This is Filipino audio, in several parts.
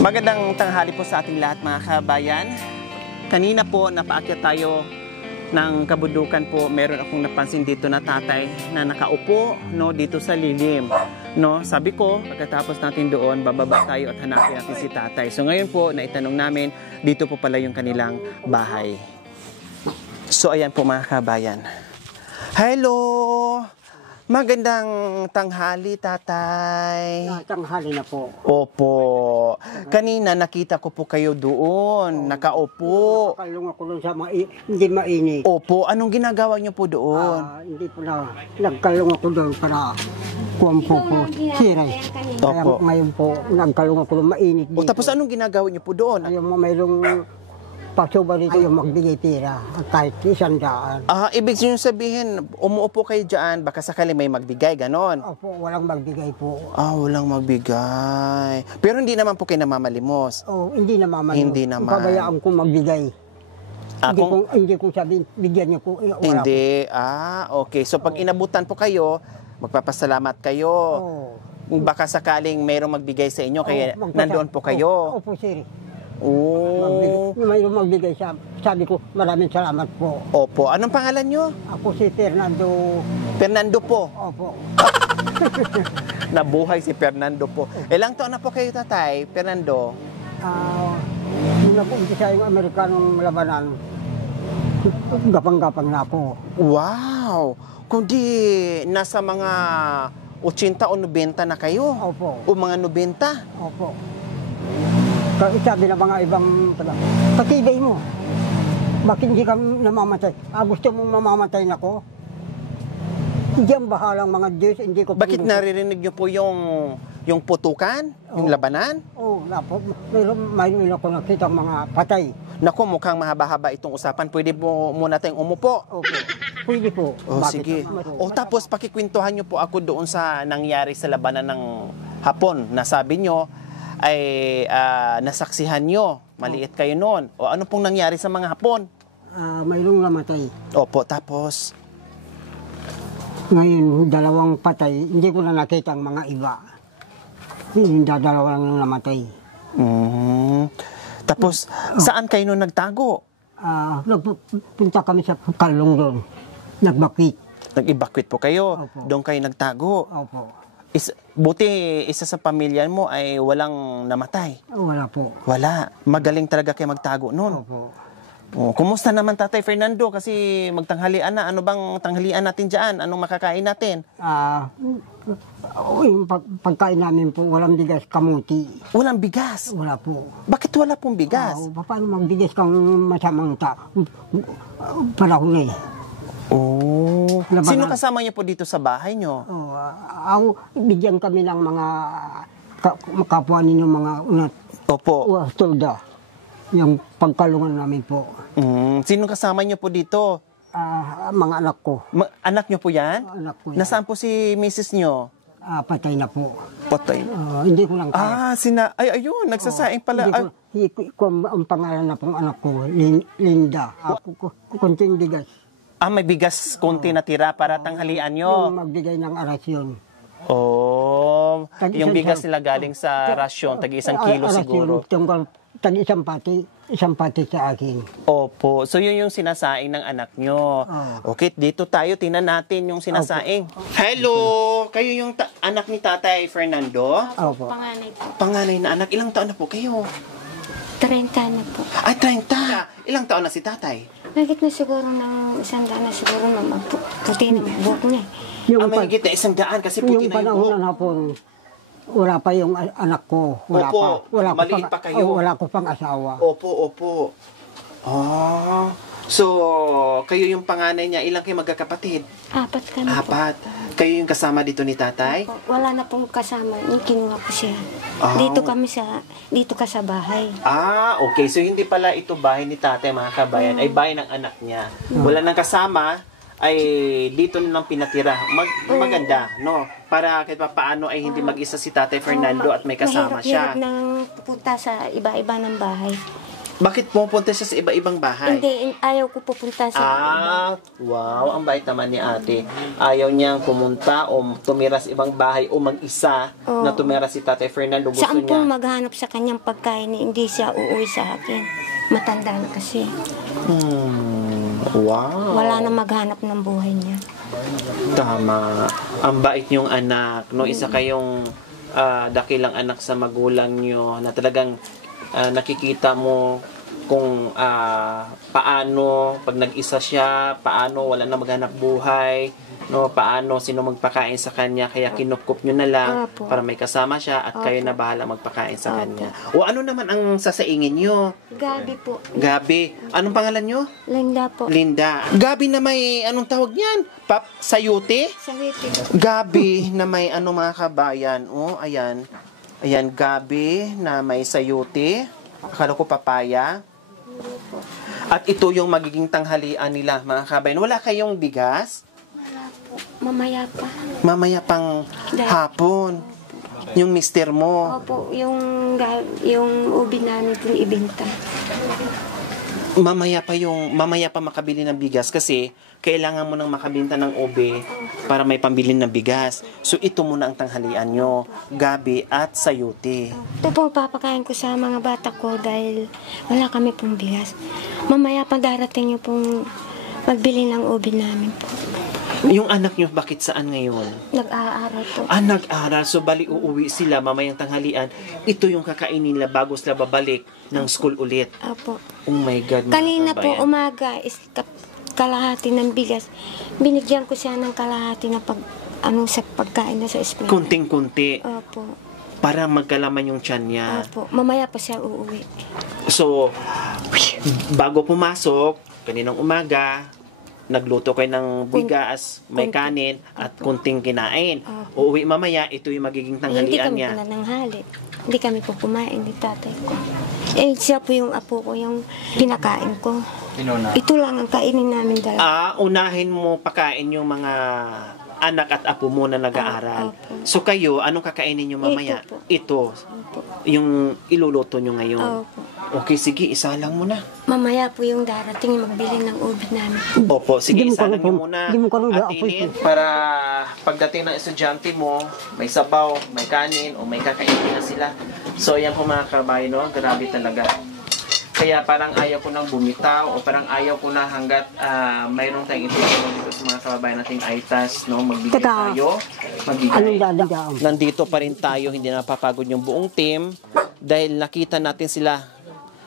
Magandang tanghali po sa ating lahat mga kabayan. Kanina po napaakyat tayo ng kabundukan po. Meron akong napansin dito na tatay na nakaupo dito sa lilim. Sabi ko, pagkatapos natin doon, bababa tayo at hanapin natin si tatay. So ngayon po, naitanong namin, dito po pala yung kanilang bahay. So ayan po mga kabayan. Hello! Magandang tanghali, tatay. Tanghali na po. Opo. Kanina nakita ko po kayo doon, nakaupo. Nakalung ako doon sa hindi mainit. Opo, anong ginagawa niyo po doon? Hindi po na. Nagkalung ako doon para kuwan po siray. Kaya Opo. ngayon po, nagkalung ako doon mainit O dito. tapos anong ginagawa niyo po doon? Ayaw mo mayroong pagsuba dito yung magbigay tira. Kahit 100. Ibig niyo sabihin, umuupo kayo dyan, baka sakali may magbigay, ganon. Opo, walang magbigay po. Walang magbigay. Pero hindi naman po kayo namamalimos. Hindi naman. Hindi naman. Pabayaan ko magbigay. Kung Hindi ko sabihin, bigyan niyo po. Wala hindi, okay. So pag inabutan po kayo, magpapasalamat kayo. Po. Baka sakaling mayroong magbigay sa inyo, kaya nandoon po kayo. Opo, sir. Mayroong magbigay siya. Sabi ko, maraming salamat po. Opo. Anong pangalan nyo? Ako si Fernando. Fernando po. Opo. Nabuhay si Fernando po. Ilang taon na po kayo, tatay, Fernando? Nung nag-umpisa yung Amerikanong labanan, gapang-gapang na po. Wow! Kundi nasa mga 80 o 90 na kayo? Opo. O mga 90? Opo. Sabi na mga ibang taga, katibay mo. Bakit hindi ka namamatay? Gusto mong mamamatay na ko? Hindi ang bahalang mga Diyos, hindi ko... Bakit naririnig nyo po yung putukan? Yung labanan? Napo. Mayroon ako nakita mga patay. Naku, mukhang mahaba-haba itong usapan. Pwede po muna tayong umupo. Opo. Pwede po. Sige. Tapos pakikwentuhan nyo po ako doon sa nangyari sa labanan ng Hapon. Nasabi nyo, ay nasaksihan nyo. Maliit kayo noon. O ano pong nangyari sa mga Hapon? Mayroong namatay. Opo, tapos? Ngayon, dalawang patay. Hindi ko na nakita ang mga iba. Yung dalawa lang namatay. Tapos, saan kayo noon nagtago? Nagpunta kami sa kalong doon. Nagbakit. Nag-evacuate po kayo? Opo. Doon kayo nagtago? Opo. Buti isa sa pamilya mo ay walang namatay? Wala po. Wala. Magaling talaga kayo magtago noon. Opo. Kumusta naman Tatay Fernando? Kasi magtanghalian na. Ano bang tanghalian natin dyan? Anong makakain natin? Yung pagkain namin po, walang bigas, kamuti. Walang bigas? Wala po. Bakit wala pong bigas? Paano magbigas kang masamang panahon na eh? Sino kasama niyo po dito sa bahay niyo? Bigyan kami ng mga kapwa ninyo mga unat. Opo. Tolda. Yung pagkalungan namin po. Sino kasama niyo po dito? Mga anak ko. Anak niyo po yan? Anak ko yan. Nasaan po si misis niyo? Patay na po. Patay. Hindi ko lang kaya. Ayun, nagsasaing pala. Hindi ko ang pangalan na pong anak ko, Linda. Kunting bigas. May bigas konti na tira para tanghalian nyo. Yung magbigay ng arasyon. Yung bigas nila galing sa rasyon, tag-1 kilo siguro. Tag-isang pati sa akin. Opo. So yun yung sinasaing ng anak nyo. Okay, dito tayo, tingnan natin yung sinasaing. Hello! Kayo yung anak ni Tatay Fernando? Opo. Panganay po. Panganay na anak. Ilang taon na po kayo? 30 na po. 30! Ilang taon na si Tatay? Nagit na siguro ng 100 na siguro naman po. Puti na buhok na eh. May higit na 100 kasi puti Yung na yung panahon buhok. ng hapon, wala pa yung anak ko. Opo, maliit pa kayo. Wala ko pang asawa. Opo. So, kayo yung panganay niya. Ilang kayo magkakapatid? 4 kami po. 4. Kayo yung kasama dito ni Tatay? Wala na pong kasama. Yung kinuha ko siya. Dito ka sa bahay. Okay. So, hindi pala ito bahay ni Tatay, mga kabayan. Ay bahay ng anak niya. Wala nang kasama, ay dito nilang pinatira. Maganda, no? Para kahit paano ay hindi mag-isa si Tatay Fernando at may kasama siya. Mahirap nang pupunta sa iba-iba ng bahay. Bakit pupunta siya sa iba-ibang bahay? Hindi, ayaw ko pupunta sa Wow, ang bait naman ni ate. Ayaw niyang pumunta o tumira sa ibang bahay o mag-isa Oo. na tumira si Tatay Fernando. Gusto Saan pong niya. maghanap sa kanyang pagkain, hindi siya uuwi sa akin. Matanda na kasi. Wow. Wala na maghanap ng buhay niya. Tama. Ang bait niyong anak. No? Isa kayong dakilang anak sa magulang niyo na talagang nakikita mo kung paano pag nag-isa siya, paano wala na maghanap buhay, no, paano sino magpakain sa kanya, kaya kinupkup nyo na lang Opo. para may kasama siya at kayo na bahala magpakain sa Opo. kanya. O ano naman ang sasaingin nyo? Gabi po. Gabi. Anong pangalan nyo? Linda po. Linda. Gabi na may anong tawag niyan? Sayute? Sa waiting. Gabi na may mga kabayan. Oh, ayan. Ayan, gabi na may sayute. Akala ko papaya. At ito yung magiging tanghalian nila, mga kabayan. Wala kayong bigas? Wala po. Mamaya pa. Mamaya pang hapon. Yung mister mo. Opo, yung ubi namin kung ibenta. Mamaya pa makabili ng bigas kasi kailangan mo nang makabenta ng ube para may pambili ng bigas. So ito muna ang tanghalian nyo, gabi at sayuti. Ito pong papakain ko sa mga bata ko dahil wala kami pong bigas. Mamaya pa darating yung pong magbili ng ubi namin po. Yung anak nyo, bakit saan ngayon? Nag-aaral po. Nag-aral. So bali uuwi sila mamayang tanghalian. Ito yung kakainin nila bago sila babalik ng school ulit. Opo. Oh my God. mga Kanina po kabayan. umaga is kalahati ng bigas. Binigyan ko siya ng kalahati na sa pagkain na sa eskwela. Kunting-kunti Opo. para magkalaman yung tiyan niya. Opo. Mamaya pa siya uuwi. So, bago pumasok, kaninang umaga, nagluto kayo ng bigas, may kanin, at kunting kinain. Uuwi mamaya, ito yung magiging Hindi tanghalian kami niya. pala nanghali. Hindi kami po kumain ni tatay ko. Siya po yung apo ko, yung pinakain ko. Ito lang ang kainin namin dalawa. Unahin mo pakain yung mga anak at apo mo na nag-aaral. Opo. So kayo, anong kakainin nyo mamaya? Ito po. Ito. Opo. Yung iluluto nyo ngayon. Opo. Okay, sige, isa lang muna. Mamaya po yung darating yung magbili ng ubi namin. Opo, sige, Hindi mo isa lang kanu- nyo muna. hindi mo kanu- At apoy init, para pagdating ng estudyante mo, may sabaw, may kanin, o may kakainin na sila. So, yan po mga kabayan, no? Grabe talaga. Kaya parang ayaw ko nang bumitaw o parang ayaw ko na hanggat mayroon tayong itutulong dito sa mga kababayan nating ITAS, no? Magbigay Teka. tayo. Anong Magbigay. dadaan? Nandito pa rin tayo, hindi napapagod yung buong team dahil nakita natin sila,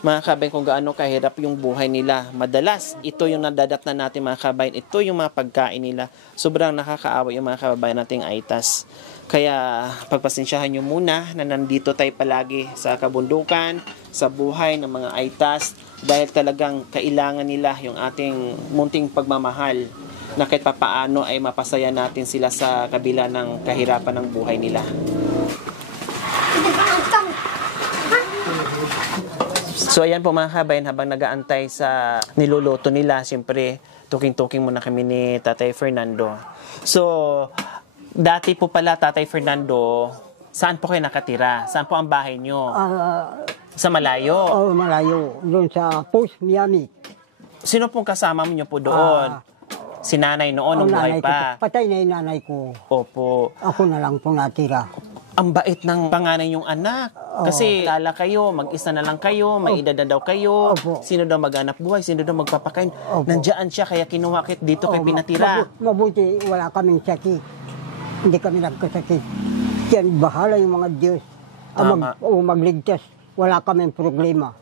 mga kabayan, kung gaano kahirap yung buhay nila. Madalas, ito yung nadadatnan natin mga kabayan, ito yung mga pagkain nila. Sobrang nakakaawa yung mga kababayan nating ITAS. Kaya pagpasensyahan nyo muna na nandito tayo palagi sa kabundukan, sa buhay ng mga ITAS dahil talagang kailangan nila yung ating munting pagmamahal na kahit papaano ay mapasaya natin sila sa kabila ng kahirapan ng buhay nila. So ayan po mga kabayan, habang nagaantay sa niluluto nila, siyempre tuking-tuking muna kami ni Tatay Fernando. So, dati po pala Tatay Fernando, saan po kayo nakatira? Saan po ang bahay nyo? Sa malayo? Malayo. Doon sa Post Miami. Sino pong kasama mo po doon? Si nanay noon, nung buhay nanay ko. pa. Patay na yung nanay ko. Opo. Ako na lang po natira. Ang bait ng panganay yung anak. Kasi lala kayo, mag-isa na lang kayo, may edad na daw kayo. Opo. Sino daw maghanap buhay, sino daw magpapakain. Opo. Nandiyan siya, kaya kinuha kit dito kay pinatira. Mabuti, wala kaming sakit. Hindi kami nagkasakit. Yan, bahala yung mga Diyos. Tama. Magligtas. Wala kaming problema.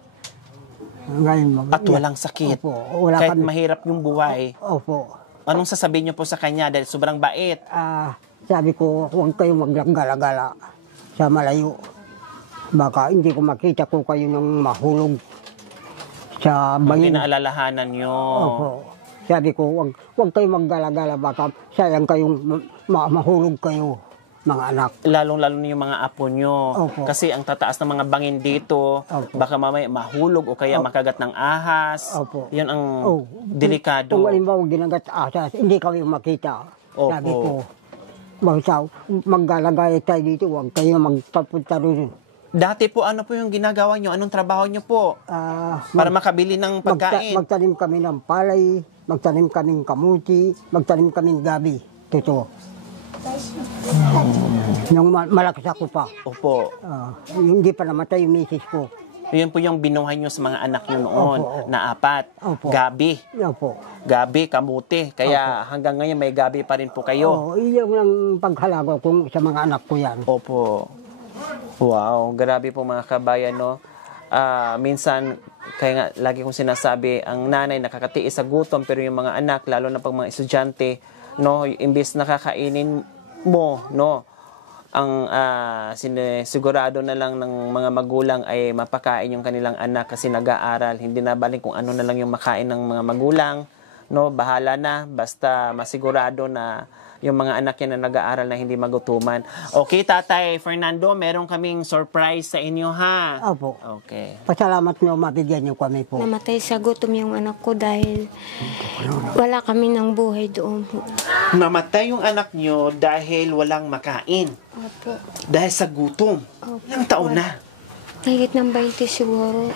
Ngayon, At walang sakit. Opo, wala Kahit kami. mahirap yung buhay. Opo. Anong sasabihin niyo po sa kanya dahil sobrang bait? Sabi ko, huwag kayong maggala-gala sa malayo. Baka hindi ko makita ko kayo ng mahulog sa Hindi bangin. na alalahanan niyo. Opo. Sabi ko, huwag kayong maggala-gala. Baka sayang kayong mahulog kayo, mga anak. Lalong-lalo na yung mga apo niyo. Opo. Kasi ang tataas ng mga bangin dito, Opo. baka mamaya mahulog o kaya makagat ng ahas. Opo. Yun ang delikado. Kung halimbawa ginagat asas, hindi kami makita. Opo. Sabi ko, basta maglalagay tayo dito, huwag kayo magpapunta rin Dati po, ano po yung ginagawa nyo? Anong trabaho nyo po? Para makabili ng pagkain. Magtanim kami ng palay, magtanim kaming kamuti, magtanim kaming gabi. Totoo. Nung malakas ako pa. Opo. Hindi pa namatay yung misis ko. Yun po yung binuhay nyo sa mga anak nyo noon na 4. Opo. Gabi. Opo. Gabi, kamuti. Kaya hanggang ngayon may gabi pa rin po kayo. Iyon ang paghalaga ko sa mga anak ko yan. Opo. Wow, grabe po mga kabayan, no? Minsan, kaya nga lagi kong sinasabi, ang nanay nakakatiis sa gutom, pero yung mga anak, lalo na pag mga estudyante, no, imbis nakakainin mo, no, ang sigurado na lang ng mga magulang ay mapakain yung kanilang anak kasi nag-aaral. Hindi na balik kung ano na lang yung makain ng mga magulang, no, bahala na, basta masigurado na yung mga anak yan na nag-aaral na hindi magutuman. Okay, Tatay Fernando, meron kaming surprise sa inyo, ha? Opo. Okay. Pasalamat nyo, mabigyan nyo kami po. Namatay sa gutom yung anak ko dahil wala kami ng buhay doon. Namatay yung anak nyo dahil walang makain. Opo. Dahil sa gutom. Opo. Ilang taon na? Higit ng 20 siguro.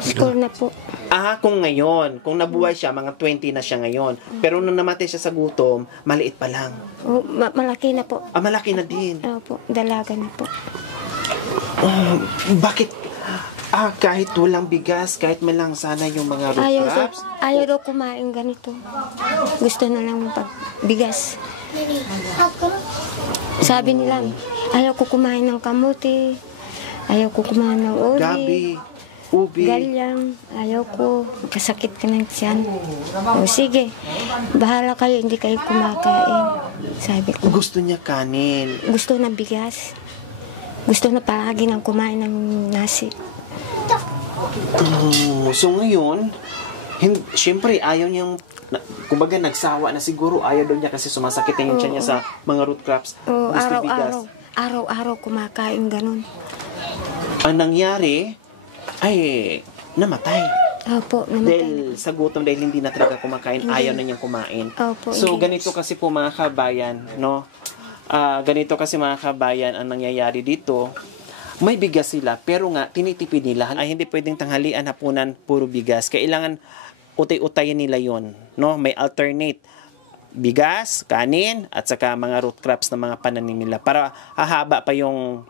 School na po. Kung ngayon, kung nabuhay siya, mga 20 na siya ngayon. Pero nung namatay siya sa gutom, maliit pa lang. Malaki na po. Malaki na din. Opo, dalaga na po. Bakit? Kahit walang bigas, kahit man lang sana yung mga root crops. Ayaw daw kumain ganito. Gusto na lang bigas. Sabi nila, ayaw ko kumain ng kamuti. Ayaw ko kumain ng uri. Gabi. Ubi. Galyang, ayaw ko, kasakit ka ng tiyan. O sige, bahala kayo, hindi kayo kumakain. Sabi ko. Gusto niya kanin. Gusto ng bigas. Gusto na palagi nang kumain ng nasi. So ngayon, siyempre ayaw niyang, kumbaga nagsawa na siguro, ayaw daw niya kasi sumasakit na yung tiyan niya sa mga root crops. Gusto bigas. Araw-araw kumakain ganun. Ang nangyari, ay namatay. Opo, namatay. Dahil sa gutom, dahil hindi na talaga kumakain, ayaw na niyang kumain. Opo, so ganito kasi po mga kabayan, no? Ganito kasi mga kabayan ang nangyayari dito. May bigas sila, pero nga tinitipid nila. Ay hindi pwedeng tanghalian, hapunan, puro bigas. Kailangan utay-utayin nila yon, no? May alternate bigas, kanin, at saka mga root crops na mga pananim nila para hahaba pa yung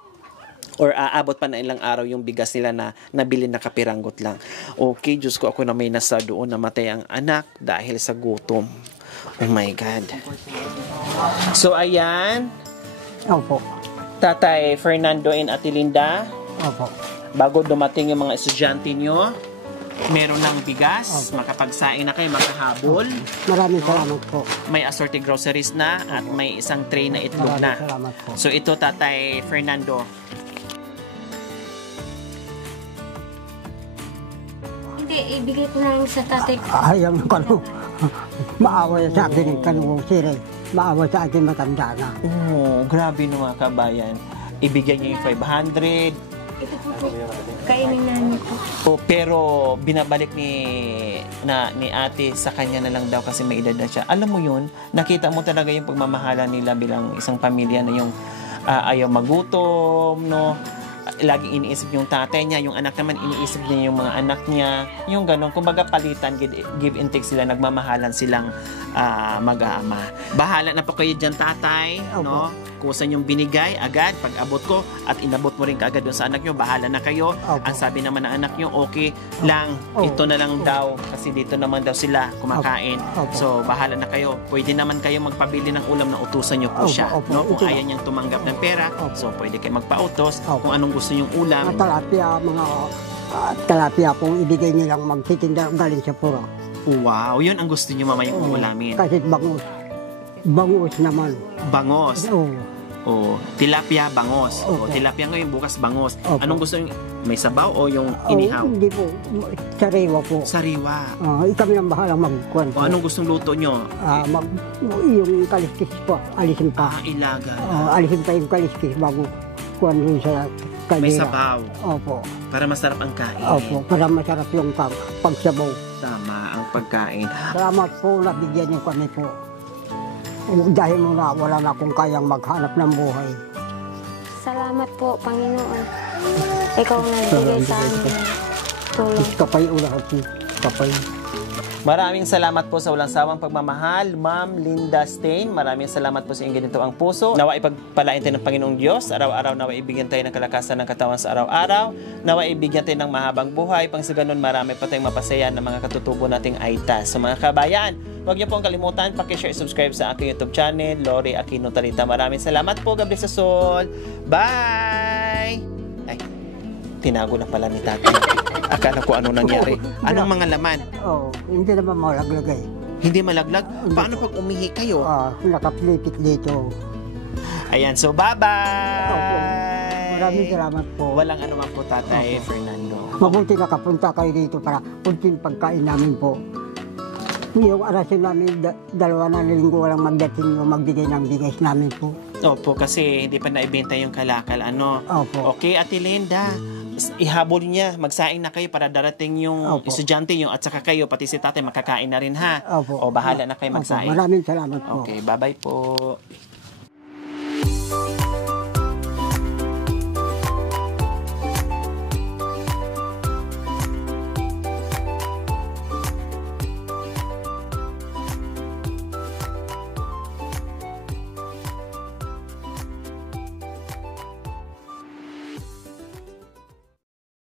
or aabot pa na ilang araw yung bigas nila na nabili na kapiranggot lang. Okay, Diyos ko, ako na may nasa doon, namatay ang anak dahil sa gutom. Oh my God. So, ayan. Opo. Tatay Fernando and Ate Linda. Opo. Bago dumating yung mga estudyante nyo, meron ng bigas, makapagsaing na kayo, makahabol. Maraming salamat po. May assorted groceries na at may isang tray na itlog na. Maraming salamat po. So, ito, Tatay Fernando. Hindi, ibigay ko na lang sa tatay ko. Ayaw na kanu. Maaway sa akin yung kanu, sire. Maaway sa akin matanda na. Grabe no mga kabayan. Ibigyan niyo yung 500. Ito po, kainin namin po. Pero binabalik ni ate sa kanya na lang daw kasi may edad na siya. Alam mo yun, nakita mo talaga yung pagmamahalan nila bilang isang pamilya na yung ayaw magutom, no? Laging iniisip yung tatay niya, yung anak naman iniisip niya yung mga anak niya, yung gano'n. Kumbaga palitan, give and take sila, nagmamahalan silang mag-aama. Bahala na po kayo dyan, tatay, no? Kung saan yung binigay, agad, pag abot ko, at inabot mo rin kaagad doon sa anak nyo, bahala na kayo. Ang sabi naman ng anak nyo, okay lang, ito na lang daw, kasi dito naman daw sila kumakain. So, bahala na kayo. Pwede naman kayo magpabili ng ulam na utusan nyo po siya. No? Kung ayaw niyang tumanggap ng pera, so pwede kayo magpautos kung anong gusto nyong ulam. Mga talapia kung ibigay nilang magtitinda galing sa pura. Wow, yun ang gusto nyo mama yung ulamin. Kasi bangus. Bangus naman. Bangos. O tilapia, bangos. O Okay. tilapia ngayon, bukas bangos. Opo. Anong gusto nyo? May sabaw o yung inihaw? Hindi po. Sariwa po. Sariwa. Kami nang bahalang magkuhan O anong gustong luto nyo? Yung kaliskis po, alisin pa. Ilaga. Alisin pa yung kaliskis bago kuhan rin sa kalira. May sabaw. Opo. Para masarap ang kain. Opo. Para masarap yung pagsabaw. Tama ang pagkain. Salamat po, nabigyan niyo kami po. Dahil muna wala na akong kayang maghanap ng buhay. Salamat po, Panginoon. Ikaw ang nagbigay sa amin ng tulong. Kapay ulat, kapay. Maraming salamat po sa walang sawang pagmamahal, Ma'am Linda Stain. Maraming salamat po sa inyong ganito ang puso. Nawa ipagpalain tayo ng Panginoong Diyos. Araw-araw nawa ibigyan tayo ng kalakasan ng katawan sa araw-araw. Nawa ibigyan tayo ng mahabang buhay. Pang sa ganun, marami pa tayong mapasaya ng mga katutubo nating aitas. So mga kabayan, huwag niyo pong kalimutan, pakishare, subscribe sa aking YouTube channel, Lori Aquino Talita. Maraming salamat po. God bless us all. Bye! Ay, tinago na pala ni tatay. Akala ko ano nangyari. Anong mga laman? Hindi naman malaglagay. Hindi malaglag? Paano pag umihi kayo? Nakapilipit dito. Ayan, so bye-bye! Maraming salamat po. Walang anuman po, Tatay Fernando. Mabuti nakapunta kayo dito para kunting pagkain namin po. Yung arasin namin, 2 na linggo walang magdating o magbigay ng bigas namin po. Opo, kasi hindi pa naibenta yung kalakal. Opo. Okay, Ate Linda. Ihabol niya, magsaing na kayo para darating yung estudyante yung at saka kayo, pati si tatay makakain na rin ha. Opo. O bahala na kayo magsaing. Maraming salamat po. Okay, bye-bye po.